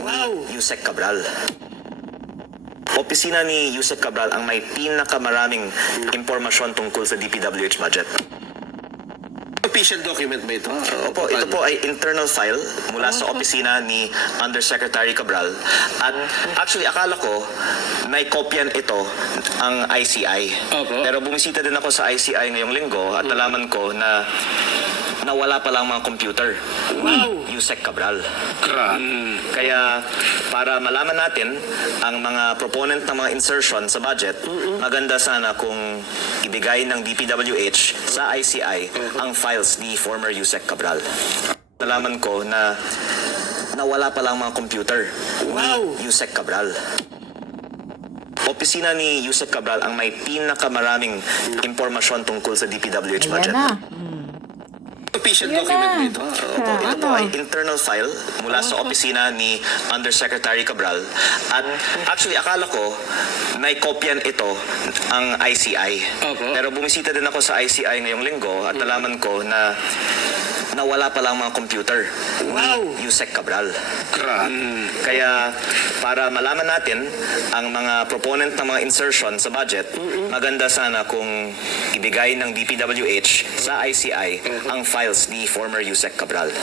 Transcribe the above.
Wow! Yusek Cabral. Opisina ni Yusek Cabral ang may pinakamaraming impormasyon tungkol sa DPWH budget. Official document ba ito? Opo, ito po ay internal file mula sa opisina ni Undersecretary Cabral. At actually, akala ko may kopyan ito ang ICI. Opo. Pero bumisita din ako sa ICI ngayong linggo at nalaman ko na nawala pa lang mga computer. Wow! Yusek Cabral. Grabe. Kaya para malaman natin ang mga proponent ng mga insertion sa budget, maganda sana kung ibigay ng DPWH sa ICI ang files ni former Yusek Cabral. Nalaman ko na nawala pa lang mga computer. Wow! Yusek Cabral. Opisina ni Yusek Cabral ang may pinakamaraming impormasyon tungkol sa DPWH Ayan budget. na. Official Ayan document na. ba ito? Opo, ito po Ano? ay internal file mula sa opisina ni Undersecretary Cabral. At actually, akala ko may kopyan ito ang ICI. Opo. Pero bumisita din ako sa ICI ngayong linggo at nalaman ko na nawala pa lang mga computer. Wow! Yusek Cabral. Grabe. Kaya para malaman natin ang mga proponent ng mga insertion sa budget, maganda sana kung ibigay ng DPWH sa ICI ang files ni former Yusek Cabral.